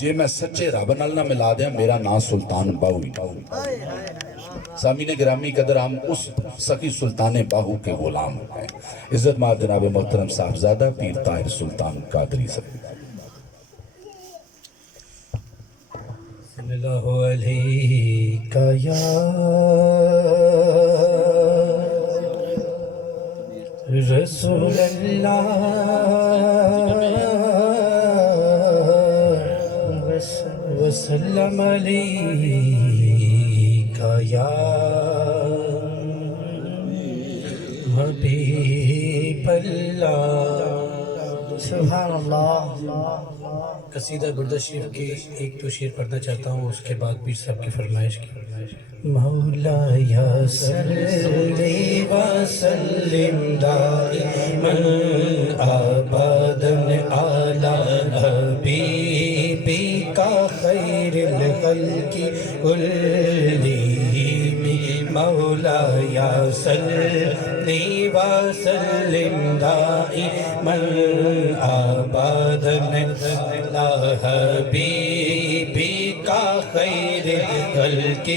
جے میں سچے رب نال نہ ملا دیا میرا نام سلطان باہو ہی سامعین گرامی قدر ہم اس سخی سلطان باہو کے غلام ہیں عزت مار جناب محترم صاحبزادہ پیر طاہر سلطان قادری صاحب صلی اللہ علیہ یا رسول اللہ وسلم علیکہ یا حبیب اللہ سبحان اللہ قصیدہ گردہ شریف کی ایک تو شعر پڑھنا چاہتا ہوں اس کے بعد پیر صاحب کی فرمائش کی مولاي صلي وسلم دائما ابدا على حبيبك خير الخلق كلهم مولاي صلي وسلم دائما ابدا على حبيبك خير الخلق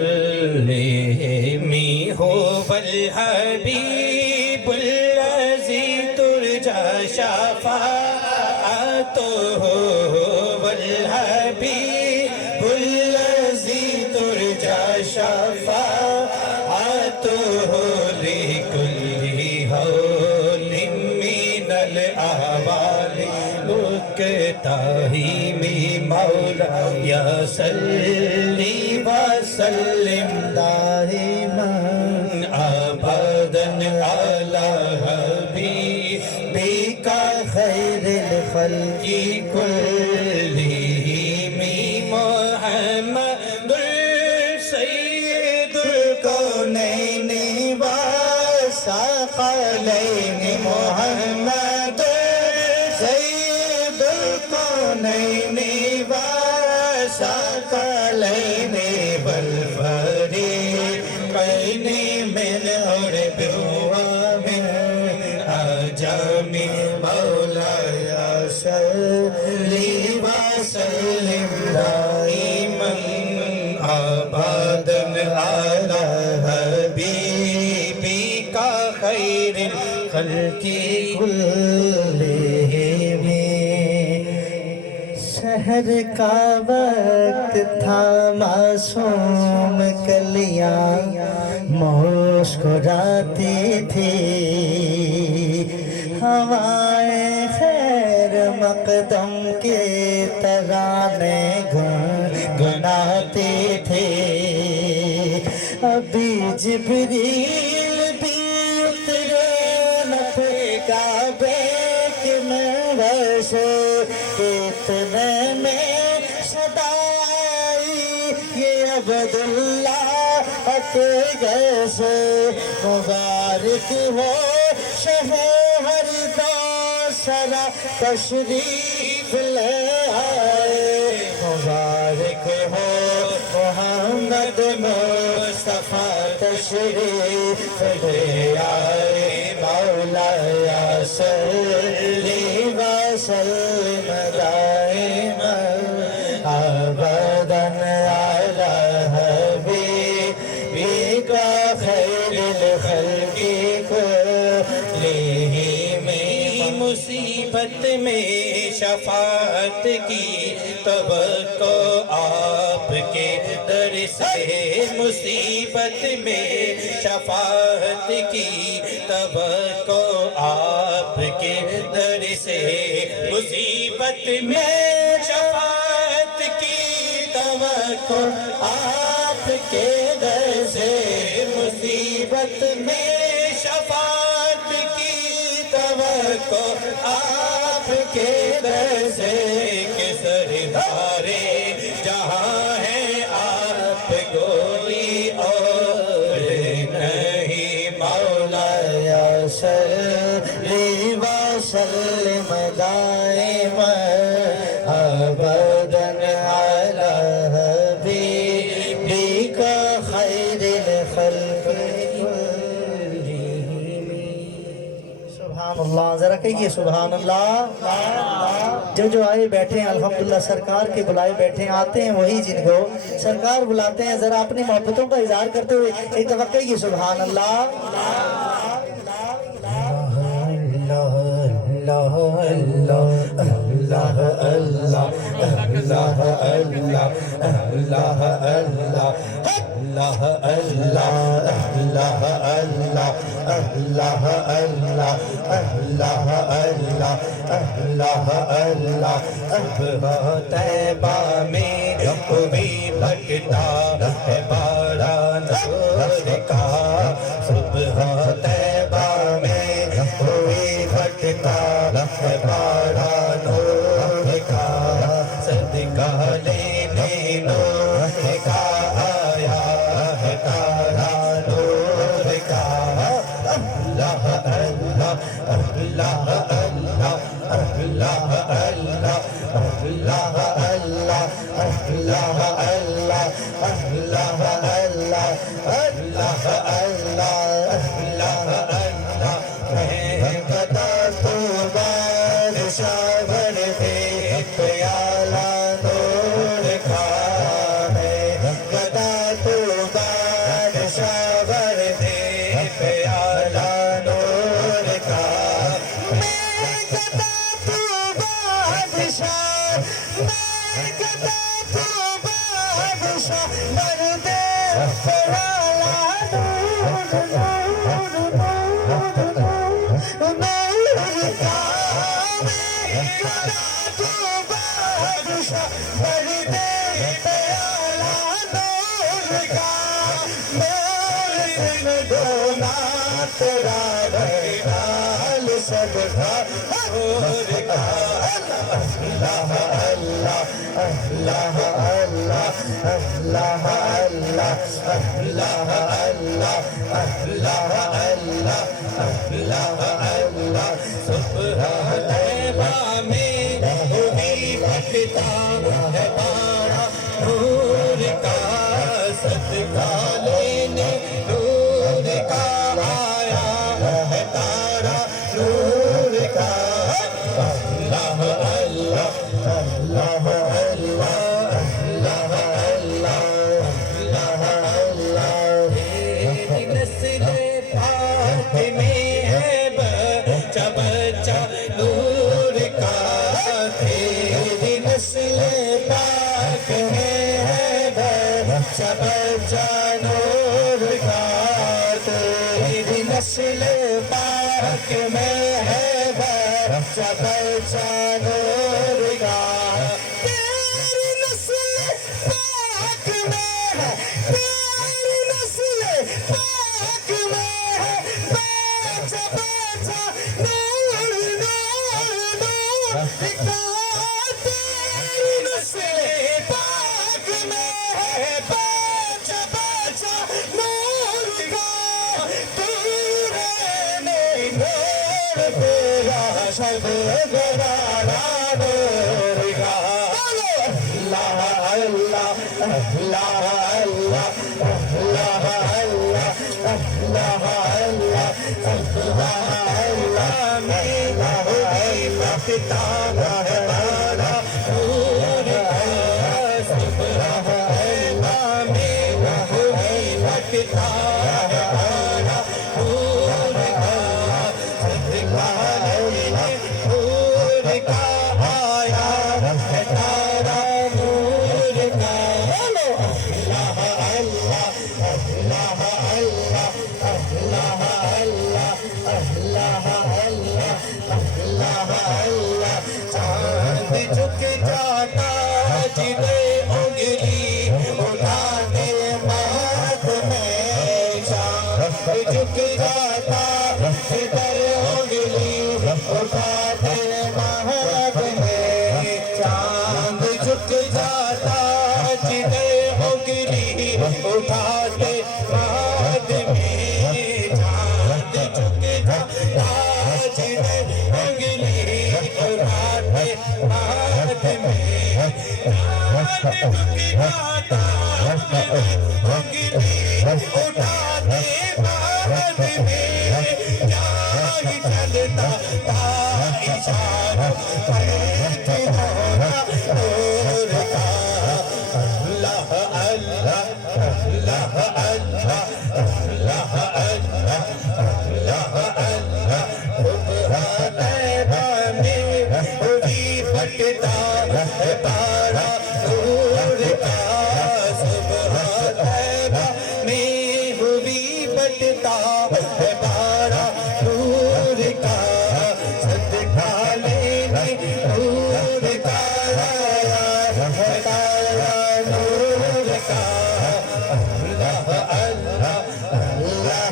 كلهم هو الحبيب الذي ترجى شفاعته هو الحبيب الذي ترجى شفاعته لكل هول من الأهوال مكتهم مولاي صلي وسلم دائما ابدا على حبيبك خير الخلق كلهم محمد سيد الكونين والثقلين محمد سيد الكونين والثقلين والفريقين من عرب ومن عجم مولاي صلي وسلم دائما ابدا على حبيبك خير الخلق كلهم شہر کا وقت تھا معصوم کلیاں مسکراتی تھی ہوائیں خیر مقدم کے ترانے گنگناتے تھے ابھی جبریل بھی اترے نہ تھے کعبے کے منبر سے اتنے میں صدا آئی یہ عبداللہ کے جیسے مبارک ہو شہر دو سرا تشریف لے آئے مبارک ہو محمد مصطفیٰ تشریف لے آئے مولاي صلي وسلم دائما ابدا على حبيبك خير الخلق كلهم مصیبت میں شفاعت کی توقع آپ کے در سے مصیبت میں شفاعت کی توقع آپ کے در سے مصیبت میں شفاعت کی توقع آپ کے در سے مصیبت میں شفاعت کی توقع آپ کے در سے کہ سردارے جہاں ہے آپ کوئی اور نہیں مولاي صلي وسلم دائما ابدا على حبيبك خير الخلق كلهم سبحان اللہ ذرا کہیے سبحان اللہ जो आए बैठे हैं अल्हम्दुलिल्लाह सरकार के बुलाए बैठे हैं, आते हैं वही जिनको सरकार बुलाते हैं। जरा अपनी मोहब्बतों का इजहार करते हुए एक दफा कहिए सुभान अल्लाह। अल्लाह अल्लाह अल्लाह अल्लाह अल्लाह अल्लाह अल्लाह अल्लाह अल्लाह अल्लाह अल्लाह अल्लाह अल्लाह अल्लाह अल्लाह अल्लाह अल्लाह अल्लाह सुबह तैबा में हुई भटका है बारात का, सुबह तैबा में हुई भटका है बारात का, सदका लेने नूर का आया है तारा नूर का। अल्लाह अल्लाह अल्लाह अल्लाह अल्लाह अल्लाह अल्लाह अल्लाह अल्लाह अल्लाह अल्लाह अल्लाह अल्लाह अल्लाह अल्लाह मैं कदा तो बादशाह बन पे प्याला नूर का, मैं कदा तो बादशाह बन पे प्याला नूर का, मैं कदा तो बादशाह, मैं कदा तो बादशाह बन दे प्याला नूर का, मैं कदा तो बादशाह बन दे प्याला नूर का, मोर दोना तेरा बैराल सबका नूर का। अल्लाह अल्लाह अल्लाह अल्लाह अल्लाह अल्लाह अल्लाह अल्लाह अल्लाह अल्लाह अल्लाह अल्लाह सुबह तैबा में हुई भटका है बारा नूर का, सदका लेने नूर का आया है तारा नूर का। अल्लाह अल्लाह अल्लाह अल्लाह अल्लाह अल्लाह अल्लाह तेरी नस्ल पाक में है बच्चा बच्चा नूर का, तेरी नस्ल पाक में है बच्चा बच्चा नूर का, तेरी नस्ल पाक में है बच्चा बच्चा नूर का, तेरी नस्ल पाक में है, तेरी नस्ल पाक में है बच्चा बच्चा नूर नूर नूर का, तेरी नस्ल पाक में है बच्चा बच्चा नूर का, दूर नहीं नूर तेरा शब गवारा नूर का। अल्लाह अल्लाह अल्लाह अल्लाह अल्लाह अल्लाह अल्लाह अल्लाह अल्लाह अल्लाह मेरा हुई भटका है बारा नूर का, सुबह तैबा में हुई भटका है बारा नूर का, सदका लेने नूर का आया है तारा नूर का। अल्लाह अल्लाह अल्लाह अल्लाह अल्लाह अल्लाह अल्लाह अल्लाह अल्लाह अल्लाह चांद झुक जाता जिधर उंगली उठाते माथ में, चांद झुक जाता जिधर उंगली उठाते माथ में, चांद झुक जाता जिधर उंगली उठाते माथ में, चांद झुक जाता जिधर उंगली उठाते माथ में, चांद झुक जाता उंगली उठाते माथ में, जाग चलता शान तुम्हारा नूर का अल्लाह अल्लाह अल्लाह अल्लाह अल्लाह अल्लाह अल्लाह अल्लाह सुबह तैबा में हुई फटता है पारा नूर का सुबह तैबा में हुई फटता है पारा नूर का सदका लेने नूर का नूर का अल्लाह अल्लाह अल्लाह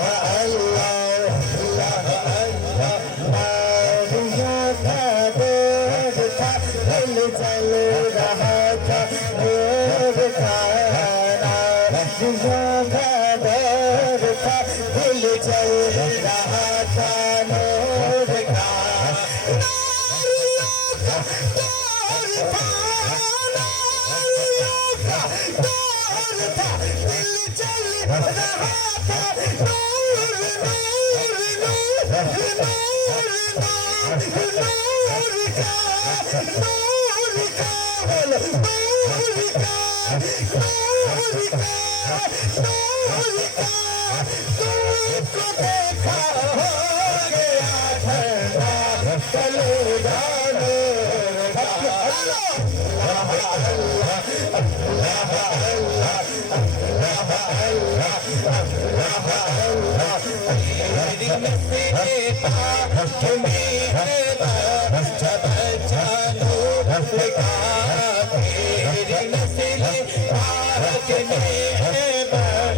अल्लाह अल्लाह दिल चल रहा था नूर का दर था दिल चल रहा था नूर का तुमको देखा हो गया ठंडा कलेजा नूर का अल्लाह अल्लाह अल्लाह अल्लाह अल्लाह अल्लाह तेरी नस्लें पाक में है बच्चा बच्चा नूर का तेरी नस्लें पाक में है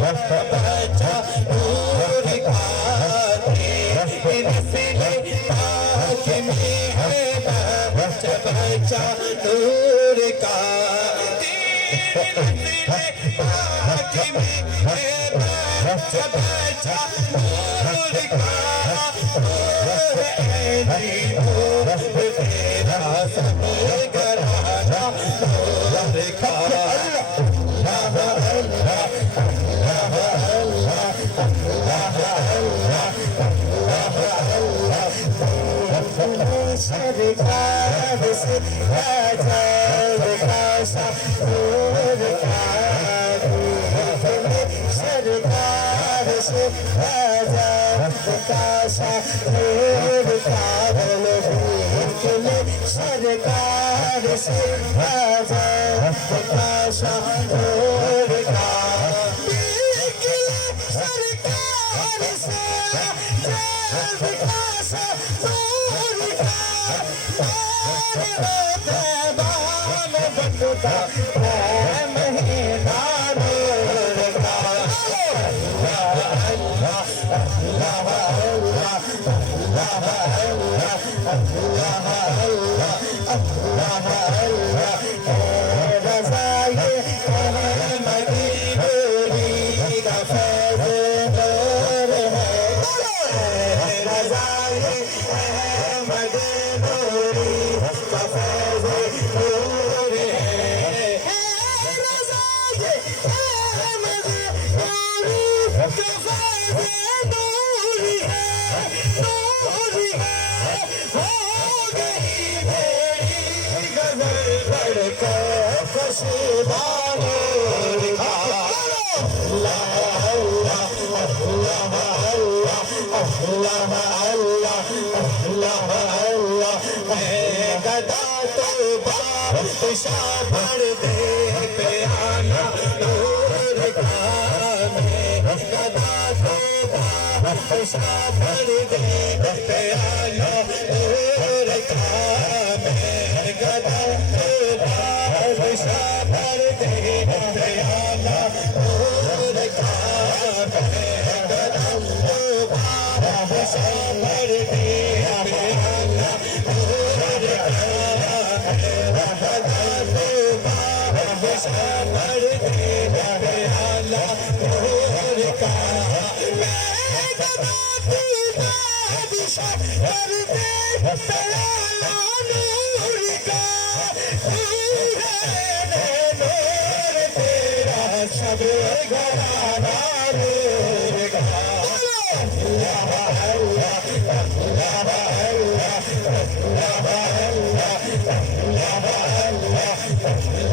बच्चा बच्चा नूर का तेरी नस्लें पाक में है बच्चा बच्चा नूर का तेरी नस्लें पाक में है बच्चा बच्चा नूर का तेरा सब घराना नूर का अल्लाह अल्लाह अल्लाह अल्लाह अल्लाह सरकार से आजाद का सा नूर का सरकार से आजाद का सा नूर का सरकार से आजाद का सा नूर का सरकार से आजाद का सा नूर का बाल बटुका महीना नूर का अल्लाह अल्लाह अल्लाह अल्लाह अल्लाह अल्लाह अल्लाह अल्लाह रज़ाए अहमदी गोरी का फैज़ नूर है रज़ाए अहमदी गोरी का फैज़ नूर है रज़ाए अहमदी गोरी का फैज़ नूर है हो गई मेरी गजल बढ़कर खुशबानो का अल्लाह अल्लाह अल्लाह अल्लाह अल्लाह अल्लाह अल्लाह मैं गदा तो बादशाह भर दे पे आना नूर का मैं गदा तो बादशाह भर दे पे आना नूर का मैं गदा तो बादशाह भर दे पे आना नूर का मैं गदा तो बादशाह भर दे पे आना नूर का भर दे आला नूर का मैं गदा तू बादशाह भर दे आला नूर का तू है नूर तेरा सब घराना नूर का अल्लाह अल्लाह अल्लाह अल्लाह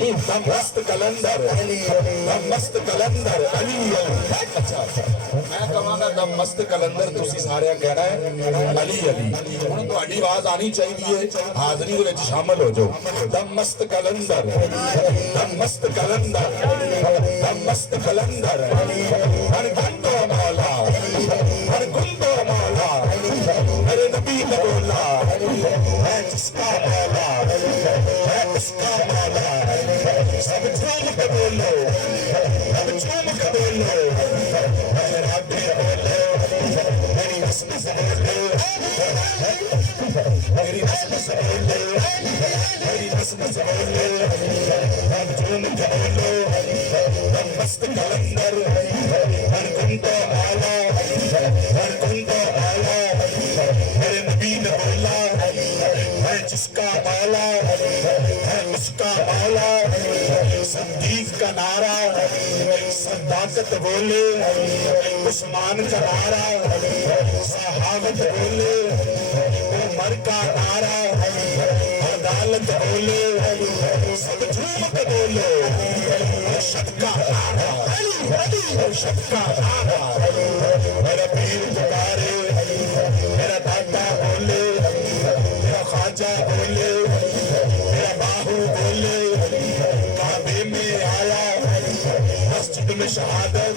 दम मस्त कलंदर दम मस्त कलंदर अली अच्छा मैं कहांगा दम मस्त कलंदर तुसी सारे कहना है अली अली हुण तुहाडी आवाज आनी चाहिए हाजरी दे विच शामिल हो जाओ दम मस्त कलंदर दम मस्त कलंदर दम मस्त कलंदर हर गुंदो मौला हर गुंदो मौला मेरे नबी ने बोला है जिसका मौला है उसका मौला सब झूम के बोलो सब झूम के बोलो मेरे राबे बोलो मेरी नस्ल से बोलो मेरी नस्ल से बोलो मेरी नस्ल से बोलो सब झूम के बोलो हम मस्त कलंदर हर गुंदो आला हर गुंदो आला मेरे नबी ने बोला है जिसका मौला है उसका मौला संदीप का नारा सदाकत बोले उस्मान का नारा सहाबत बोले उमर का नारा अदालत बोले सब झूम के बोलो अर्शद का नारा अर्शद का नारा मेरा पीर पुकारे मेरा दादा बोले मेरा ख्वाजा बोले मेरा बाहू बोले काबे में आया मस्जिद में शहादत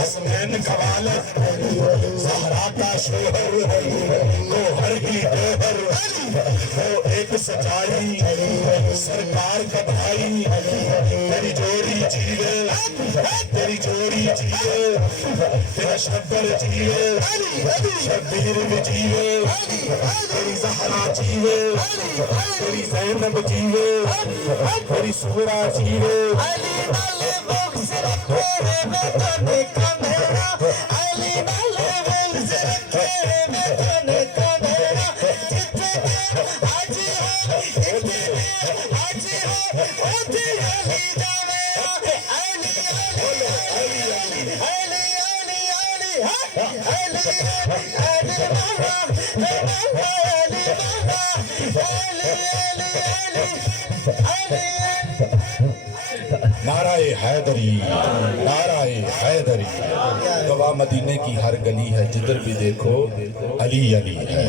हसनैन का वालिद ज़हरा का शोहर गोहर की गोहर वो एक सच्चाई सरकार का भाई तेरी जोड़ी जीवे तेरी जोड़ी जीवे तेरा शब्बर जीवे शब्बीर भी जीवे तेरी ज़हरा जीवे तेरी ज़ैनब जीवे तेरी सूरा जीवे नाराए हैदरी नाराए हैदरी गवाह मदीने की हर गली है जिधर भी देखो अली अली है।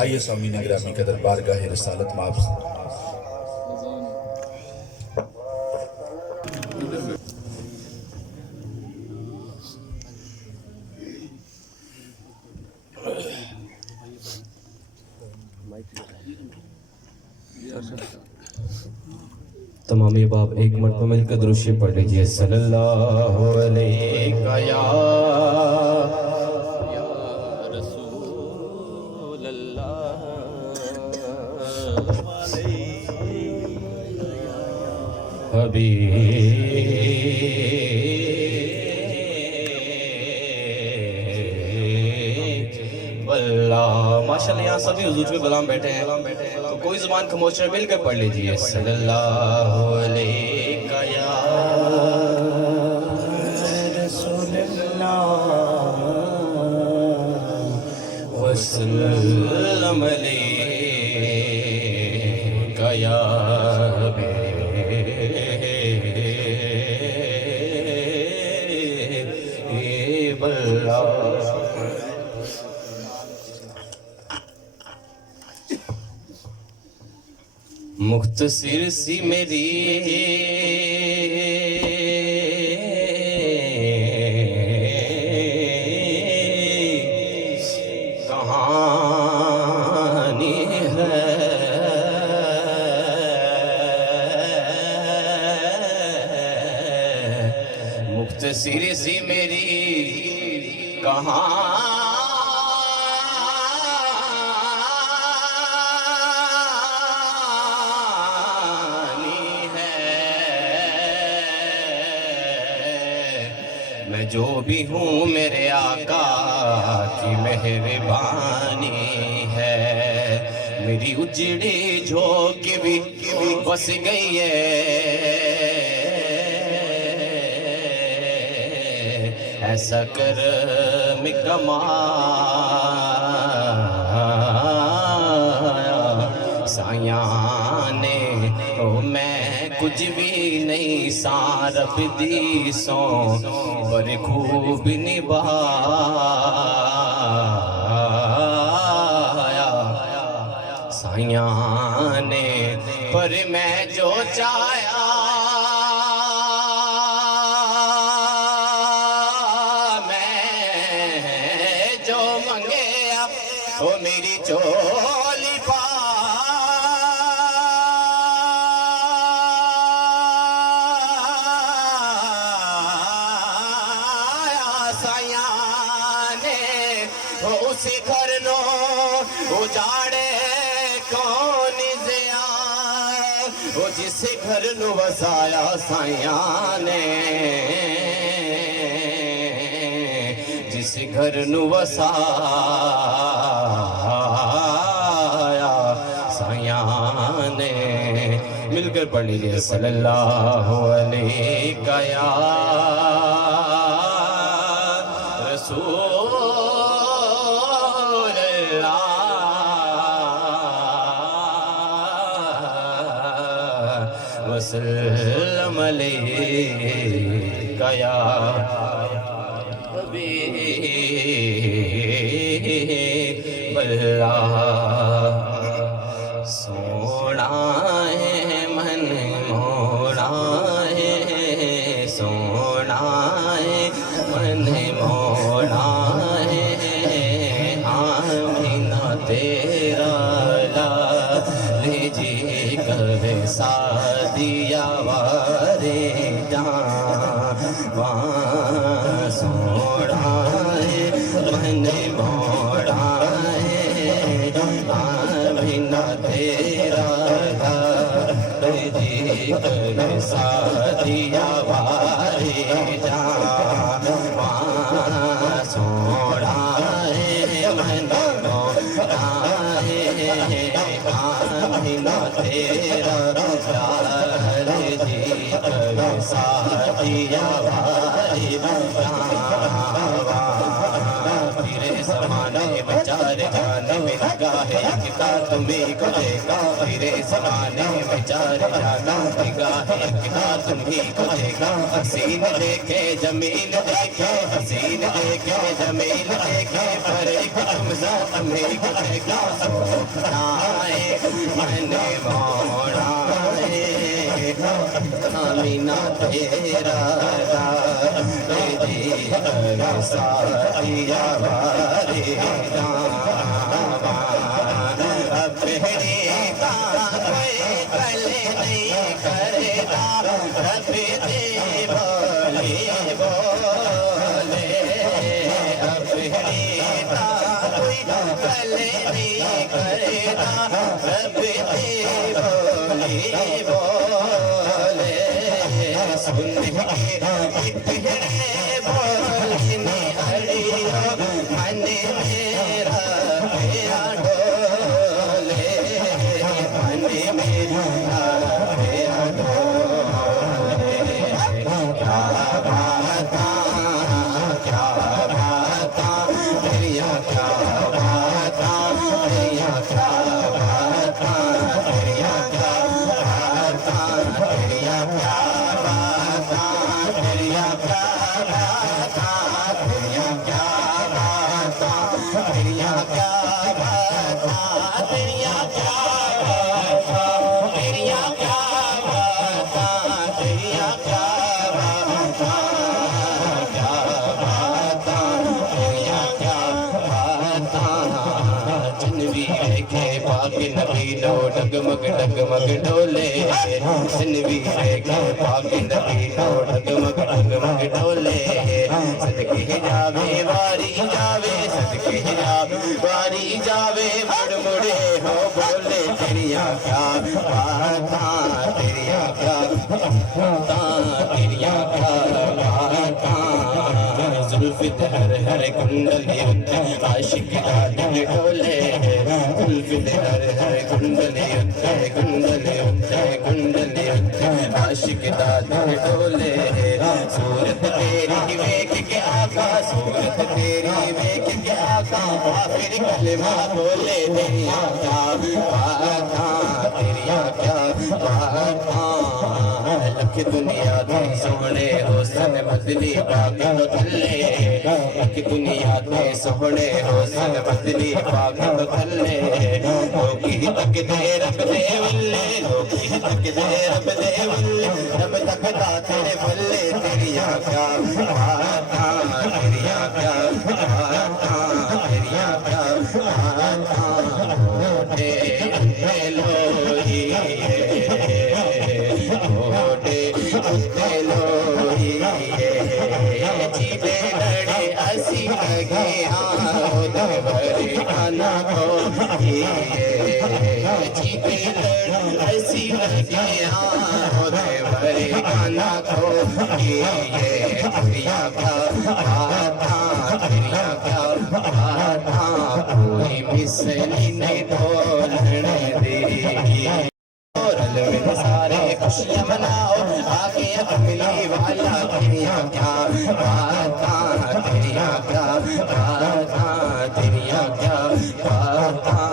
आइए स्वामी ने ग्रामी कदर बारगाह रसालत में आप तमाम बाप एक मरतबा मिलकर दुरूद शरीफ पढ़ लीजिए सल्लल्लाहु अलैहि या रसूल अल्लाह हबीब अल्लाह। माशाल्लाह यहाँ सभी हुजूर पे गुलाम बैठे हैं, तो कोई ज़ुबान खामोश है मिलकर पढ़ लीजिए सल्लल्लाहु अलैहि या रसूलल्लाह वसल्लम अलैहि या हबीब अल्लाह। मुख्तसिर सी मेरी कहानी है, मुख्तसिर सी मेरी कहानी मैं जो भी हूँ मेरे आका की मेहरबानी है, मेरी उजड़ी झोंकी भी बस गई है, ऐसा कर कमाया साया ने ओ मैं کچھ بھی نہیں سارب دی سو پر خوب نبھایا سائیاں نے پر میں جو چاہیا میں جو منگیا وہ میری چولی پایا سائیاں نے اسے گھر نو اجاڑے کون زیا وہ جس گھر نو وسایا سائیاں نے جس گھر نو وسایا سائیاں نے مل کر پڑھ لیجئے صلی اللہ علیہ یا رسول اللہ وسلم علیہ یا حبیب اللہ سونا ہے من موڑا ہے سونا ہے من موڑا ہے آمینہ تیرا لیجی کر سادیا وارے جان سوڑا ہے من موڑا ہے آمینہ تیرا لیجی کر سادیا وارے جان سوڑا ہے من موڑا ہے آمینہ تیرا لیجی کر سادیا وارے تیرے زمانے میں چار جانے میں نگاہ یکتا تمہیں کو دیکھا تیرے زمانے میں چار جانا نگاہ یکتا تمہیں کو دیکھا حسین دیکھے جمیل دیکھے حسین دیکھے جمیل دیکھے پر ایک تمزا تمہیں کو دیکھا سونا ہے من موڑا ہے آمینہ تیرا لیجی کر سادیا وارے جان اب بہڑی کا کوئی کل نہیں کرتا رب دے بولے بولے اب بہڑی کا کوئی کل نہیں کرتا رب دے بولے بولے سن کے بہڑے بولنے ہریو من میرا پیا ڈولے من میرا پیا ڈولے کیا باتاں تیریا کیا باتاں تیریا کیا باتاں تیریا کیا باتاں تیریا کیا تیریا کیا باتاں تیریا کیا باتاں تیریا کیا باتاں تیریا کیا باتاں تیریا کیا باتاں تیریا کیا باتاں کیا باتاں تیریا کیا باتاں جنوی دیکھے پاک نبی نو ڈگمگ ڈگمگ ڈولے جنوی دیکھے پاک نبی نو ڈگمگ ڈگمگ ڈولے صدقے جاوے واری جاوے صدقے جاوے واری جاوے مڑ مڑے ہو بولے تیریا کیا باتاں تیریا کیا باتاں تیریا کیا باتاں زلف ہر ہر کنڈلی عاشق دادن ڈولے زلف ہر ہر کنڈلی کنڈلی کنڈلی عاشق دادن ڈولے صورت تیری ویکھ کے آقا صورت تیری ویکھ کے آقا آخر کلمہ بولے تیریا کیا باتاں تیریا کیا باتاں کہ دنیا دے سونے حسن بدلی پاک تو تھلے کہ دنیا دے سونے حسن بدلی پاک تو تھلے لوکی تک دے رب دے ولے لوکی تک دے رب دے ولے رب تک دا تیرے ولے تیریاں کیا باتاں تیریاں کیا باتاں تیریاں کیا باتاں ہوتے لوہی ہوتے لوہی جیبے لڑے اسی لگے ہوتے بھرے کھانا کو جیبے لڑے اسی لگے ہوتے بھرے کھانا کو تیریاں کیا باتاں تیریاں کیا باتاں کوئی مثلی نہیں بولنے دی میں سارے خوشیاں مناؤ آگے اکملی والا تیریاں کیا باتاں تیریاں کیا باتاں تیریاں کیا باتاں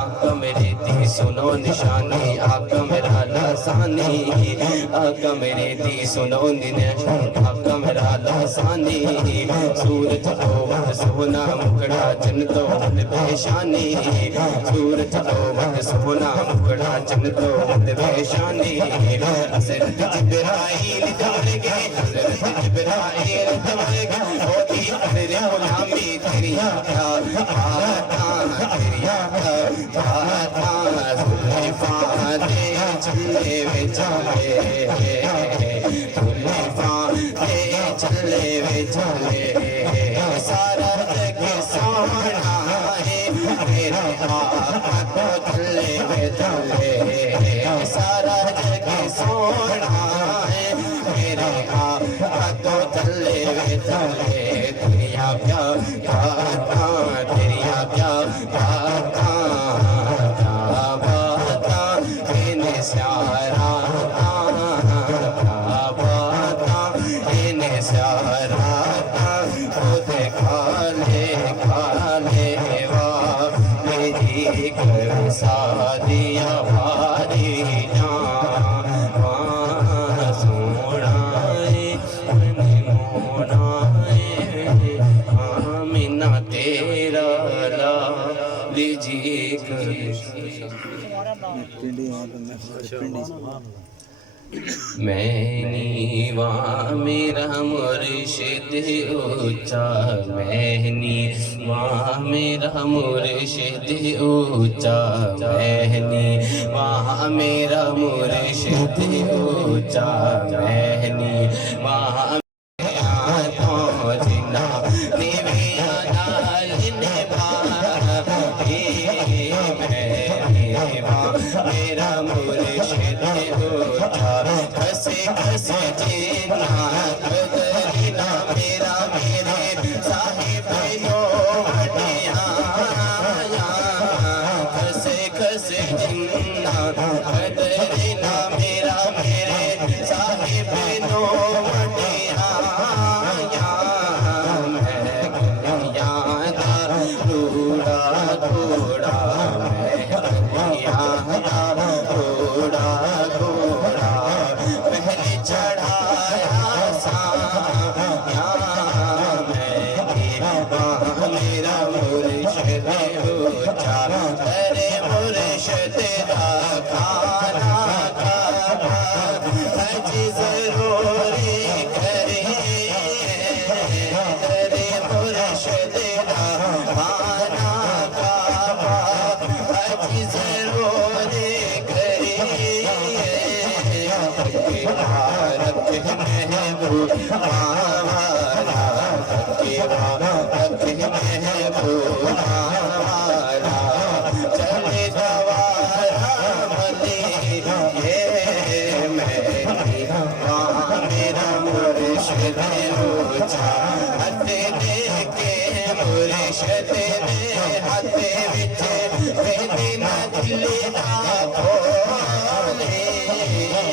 آقا میرے دی سنو نشانی آقا میرا لسانی آقا میرے دی سنو نشانی آقا میرا لسانی سورج تو وقت سونا مکڑا جن تو وقت پیشانی سورج تو وقت سونا مکڑا جن تو وقت پیشانی حضرت جبرائیل دور گئے حضرت جبرائیل دور گئے ہوتی قدر غلامی تیریاں کیا باتاں تیریاں کیا باتاں زلیفاں دے چلے وے چلے زلیفاں دے چلے وے چلے سارا جگ سونا ہے میرے آقا کو چلے وے چلے سارا جگ سونا ہے میرے آقا کو چلے وے چلے تیریاں کیا باتاں تیریاں کیا باتاں کیا باتاں انہیں سارا کیا باتاں انہیں سارا خود کھا لے واہ میری کر سادیاں بھاری جان وہاں سونا مونا آمینہ تیرا لا لیجیے کر میں نیواں میرا مرشد اونچا میں نیواں میرا مرشد اونچا میں نیواں میرا مرشد اونچا میں نیواں جنا نیویا نال میرا مرشد ہوتا کسے کسے جینا بدلنا میرا میرے صاحب نو ہٹیا کسے کسے جینا بدلنا میرا میرے صاحب نو ہٹیا روڑا گھوڑا گھوڑا گھوڑا پہلے چڑھایا میرا مرشد اونچا ارے مرشد دا کھانا کعبہ حج ضروری کرے ارے مرشد دا کھانا کعبہ حج ضروری کرے بھارت محبوب والا محبوب والا چلے جوارا ملی یہ میرا مرشد اونچا ہاتھ دے کے مرشد نے ہاتھ وچ میری دل دا کھولے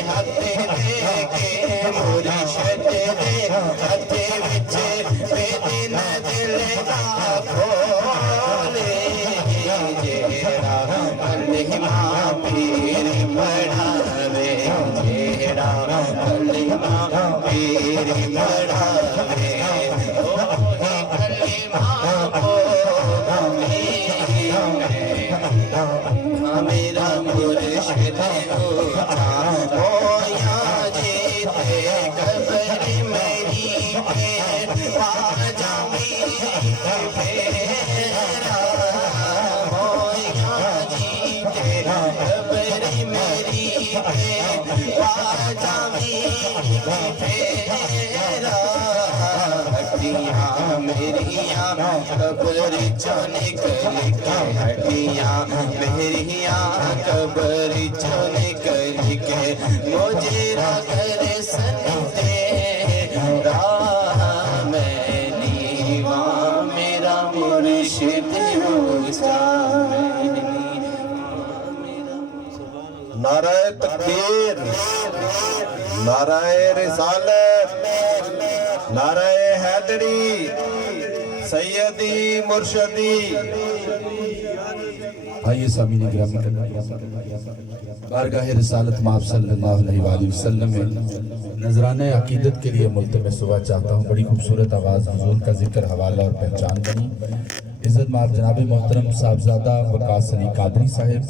ہاتھ دے کے مرشد نے ہاتھ وچ میری دل دا کھولے جیڑا ملہما پیر پڑھاوے جیڑا पीर मढ़ावे ओही कलिमा बोले मेरा मुर्शिद ऊंचा हो या जीते कब्र मेरी पे ख्वाजा मेरी फेरा हो या जीते कब्र मेरी पे ख्वाजा मेरी फेरा हड्डियां मेरियां कब्र चो निकल के हड्डियां मेरियां कब्र चो निकल के मुझे अगर सनते मैं नीवा मेरा मुर्शिद ऊंचा नाराए तकबीर, नाराए रिसालत, नाराए हैदरी, सैयदी मुर्शदी। आइए सामीन गिरामी बारगाह रिसालत माफ सल्लल्लाहु अलैहि वसल्लम में नजराने अकीदत के लिए मुल्तमिस हुआ चाहता हूँ। बड़ी खूबसूरत आवाज़ हुजूर का जिक्र, हवाला और पहचान बनी। इज़्ज़त माफ़ जनाब मोहतरम साहबजादा वकास अली कादरी साहब,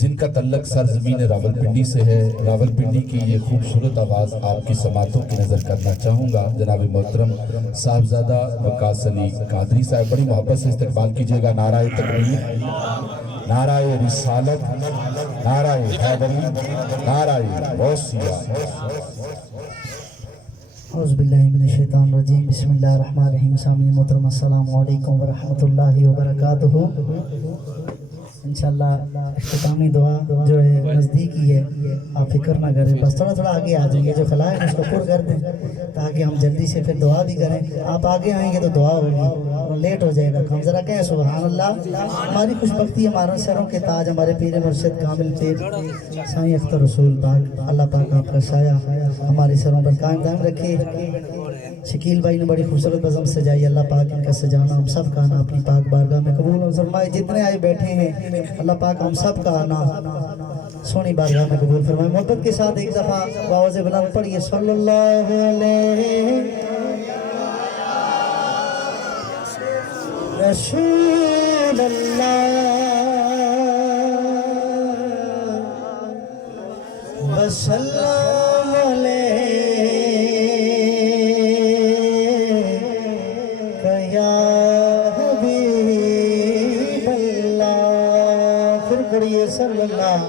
जिनका तल्लक सरजमीन रावलपिंडी से है। रावलपिंडी की ये खूबसूरत आवाज़ आपकी समातों की नज़र करना चाहूँगा। जनाब मोहतरम साहबजादा वकास अली कादरी साहब, बड़ी मोहब्बत से इस्तकबाल कीजिएगा। नाराए तकबीर, नाराए रिसालत, नाराए हैदरी, नाराए गौसिया। औज़ुबिल्लाहिमिनश्शैतानिर्रजीम, बिस्मिल्लाहिर्रहमानिर्रहीम। सामीन मोहतरम, अस्सलामु अलैकुम व रहमतुल्लाहि व बरकातुहू। इंशाअल्लाह इख्तितामी दुआ जो है नज़दीक ही है, आप फिक्र ना करें, बस थोड़ा थोड़ा आगे आ जाइए। जो खला है उसको पुर कर दें ताकि हम जल्दी से फिर दुआ भी करें। आप आगे आएंगे तो दुआ होगी और लेट हो जाएगा। हम ज़रा कहें सुभान अल्लाह। हमारी खुशबख्ती, हमारे सरों के ताज, हमारे पीर मुर्शिद कामिल पीर साईं अख्तर रसूल पाक, अल्लाह पाक आपका साया हमारे सरों पर कायम दायम रखे। शकील भाई ने बड़ी खूबसूरत बज़म सजाई, अल्लाह पाक इनका सजाना हम सब का आना अपनी पाक बारगाह में कबूल और फरमाए। जितने आए बैठे हैं अल्लाह पाक हम सब का आना सोनी बारगाह में कबूल फरमाए। मोहब्बत के साथ एक दफ़ा आवाज़ बुलंद पढ़िए सल्लल्लाहु अलैहि रसूल अल्लाह वसल्लम अलैका या हबीब अल्लाह। फिर पढ़िए सल्लल्लाहु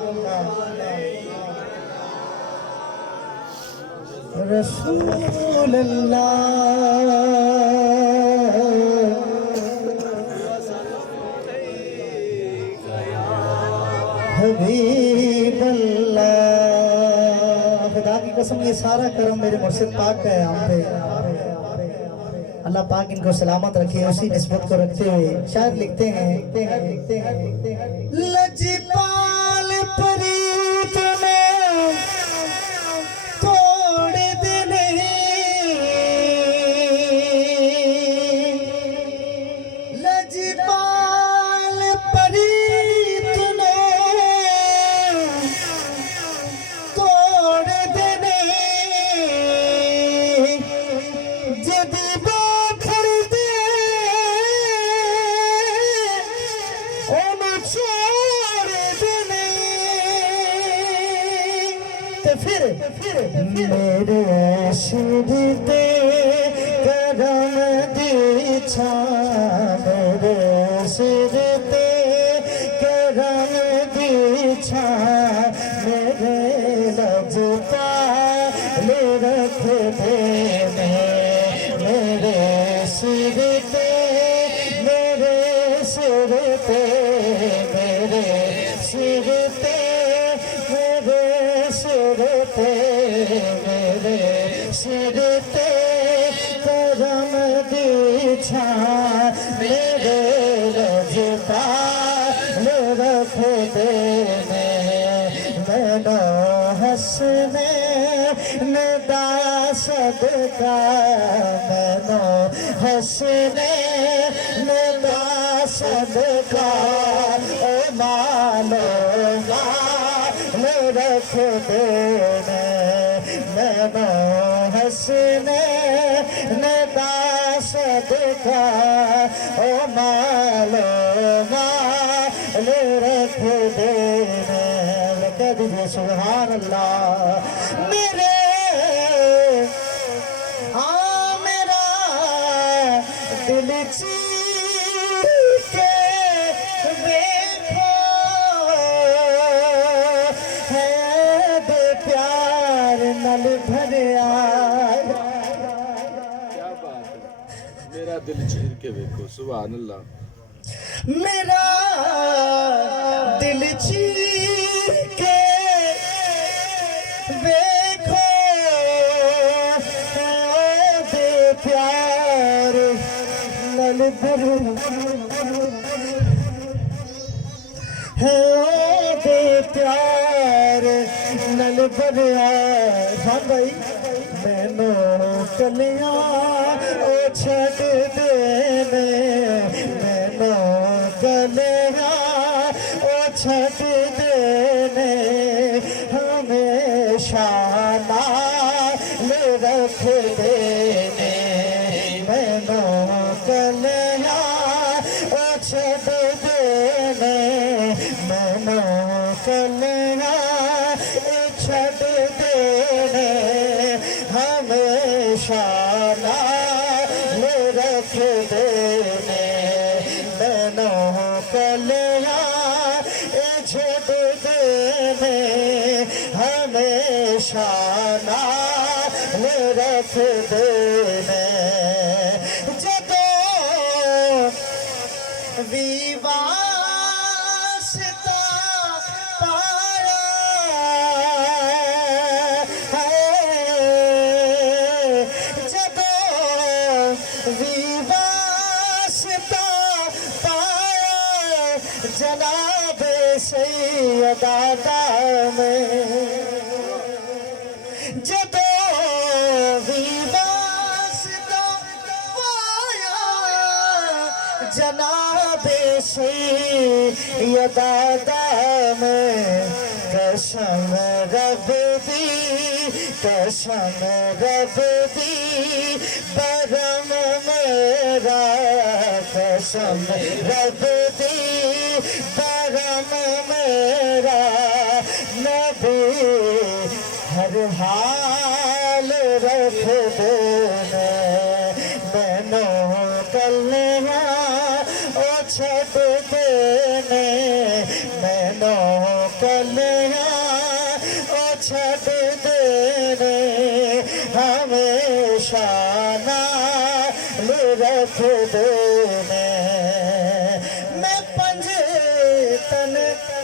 रसूल अल्लाह हबीब अल्लाह। खुदा की कसम ये सारा करम मेरे मुर्शिद पाक का है हम पे। अल्लाह पाक इनको सलामत रखे, उसी निस्बत को रखते हुए शायद लिखते हैं लजपाल प्रीत में तोड़ देने लजपाल प्रीत में तोड़ देने जदी बाखर दे ओन छोड़ देने ते फिर मेरे सिर ते करम दी छा, मेरे सिर ते करम दी छा, मेरे लजपाल रख दे मेरे सिर पे, मेरे सिर पे, मेरे सिर पे, मेरे सिर पे, मेरे सिर पे करम दी छा, मेरे लजपाल रख दे मैनो हंसने नदा सदका, मैनो हंसने नदा सदका ओ मानो रख दे मैनो हंस ندا صدقہ او مالو مال رکھ دینے لکھ دیجئے سبحان اللہ میرے میرا دل چیر کے دیکھو ہے بے پیار نل بھریا میرا دل چیر کے دیکھو سبحان اللہ میرا دل چیر کے دیکھو بے پیار نل ہے بے پیار نل بھریا خان بھائی مینو کلیاں او چھڈ دینے مینو کلیاں او چھڈ دینے ہمیشہ نال رکھ دینے مینو کلیاں او چھڈ دینے مینو کلیاں او چھڈ دینے ہمیشہ نال رکھ دینے مینو کلیاں چھڈ دینے ہمیشہ نال رکھ دینے جدوں وی واسطہ پایا جناب سید آدم جب بھی واسطہ پایا جناب سید آدم قسم رب دی قسم رب دی برم میرا قسم رب دی برم میرا نبی ہر حال رکھ دینے مینو کلیاں او چھڈ دینے مینو کلیاں او چھڈ دینے ہمیشہ نال رکھ دینے میں پنج تن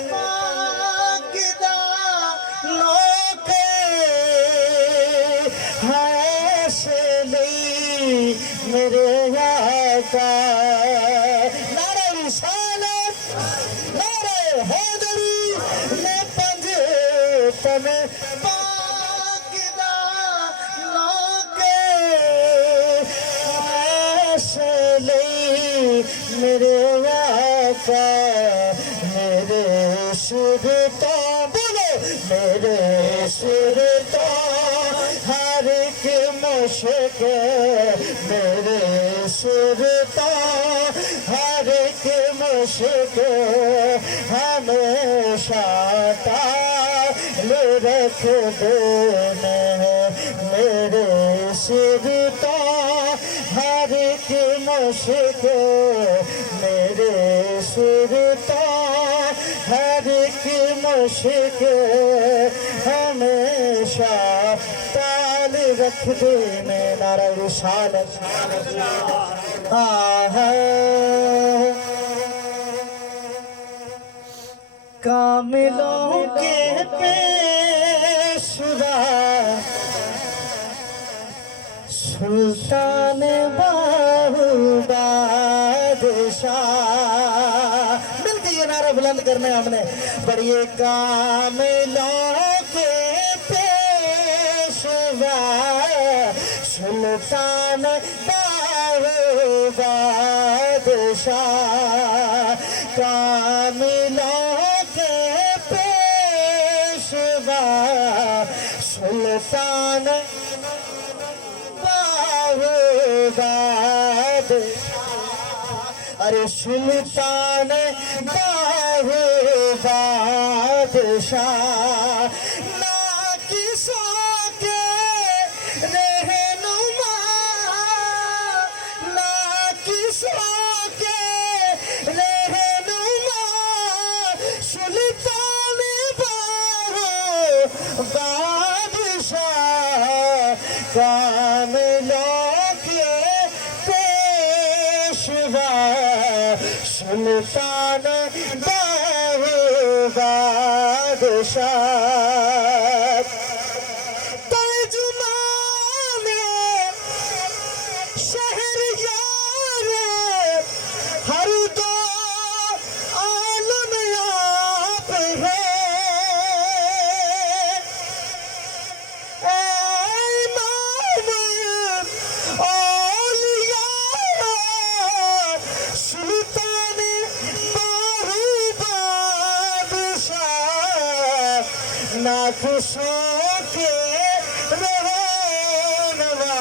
پاک دا لوکے حاصلی میرے آقا نعرہ رسالت نعرہ حیدری میں پنج تن پاک دا لوکے حاصلی میرے آقا میرے سر تو بولو میرے سر تو ہر ایک مشک میرے سر تو ہر ایک مشک ہمیشہ تال رکھ دینے میرے سر تو ہر ایک مشک میرے سر تو ہر ایک مشک ہمیشہ تال رکھ دینے نعرہ رسالت کاملوں کے پیشوا سلطان بادشاہ مل کے یہ نعرہ بلند کرنا ہے ہم نے بڑی کاملوں کے پیشوا سلطان بادشاہ کاملوں کے پیشوا سلطان ارے سلطان باہو بادشاہ نہ کسوں کے رہنما نہ کسوں کے رہنما سلطان باہو بادشاہ کاملوں کے پیشوا سلطان باہو بادشاہ ترجمان شہریار ہر دو عالم آپ ہیں امام اولیاء سلطان باہو بادشاہ ناقصوں کے رہنما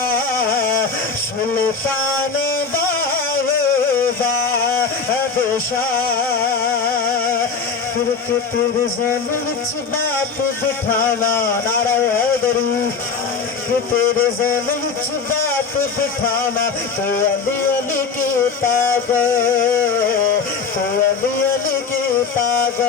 سلطان باہو بادشاہ پھر کے تیرے ذہن وچ بات بٹھانا نعرہ حیدری کہ تیرے ذہن وچ بات بٹھانا تو علی علی کی تاغ تو علی علی کی تاغ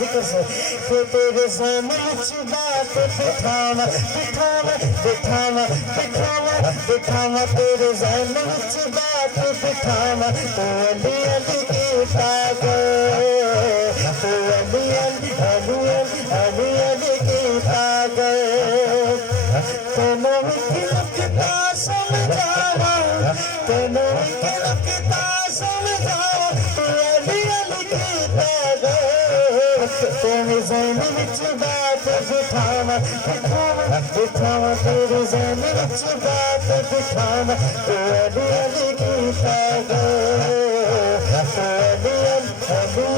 ذکر سے کہ تیرے ذہن وچ بات بٹھانا بٹھانا بٹھانا بٹھانا بٹھانا تیرے ذہن وچ بات بٹھانا تو علی علی کی تاغ تو علی علی علی علی علی کی تاغ تینوں کی لکھتا سمجھاوا تینوں کی لکھتا سمجھاوا تو علی علی کی تاغ تیرے ذہن وچ بات بٹھانا بٹھانا بٹھانا تیرے ذہن وچ بات بٹھانا تو علی علی کی تاغ تو علی علی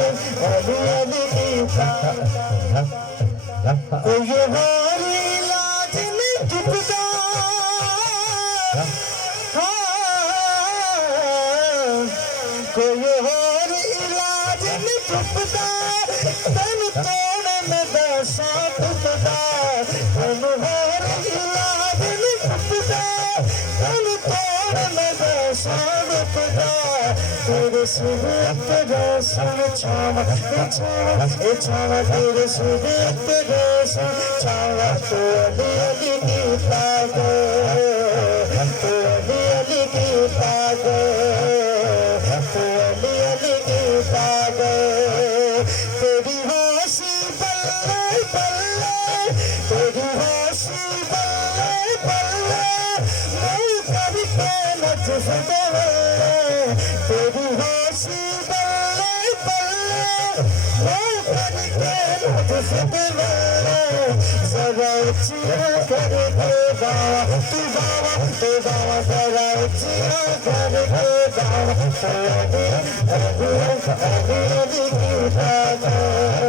علی علی کی تاغ کوئی اور علاج نہیں جھکتا کوئی اور علاج نہیں جھکتا تن توڑ میں دساں ٹکتا تن اور علاج نہیں جھکتا تن توڑ میں دساں ٹکتا تیرے صدق رسم چھاوا چھاوا چھاوا تیرے صدق رسم چھاوا تو علی علی کی تاغ تو علی علی کی تاغ تو علی علی کی تاغ تیری ہوشی بلے بلے تیری ہوشی بلے بلے میں کر کے نچ سکے تیری ہوشی بلے بلے میں کر کے نچ سکے ذرا اچھا کر کے باوا تو باوا تو باوا ذرا اچھا کر کے باوا تو علی علی علی کی تاغ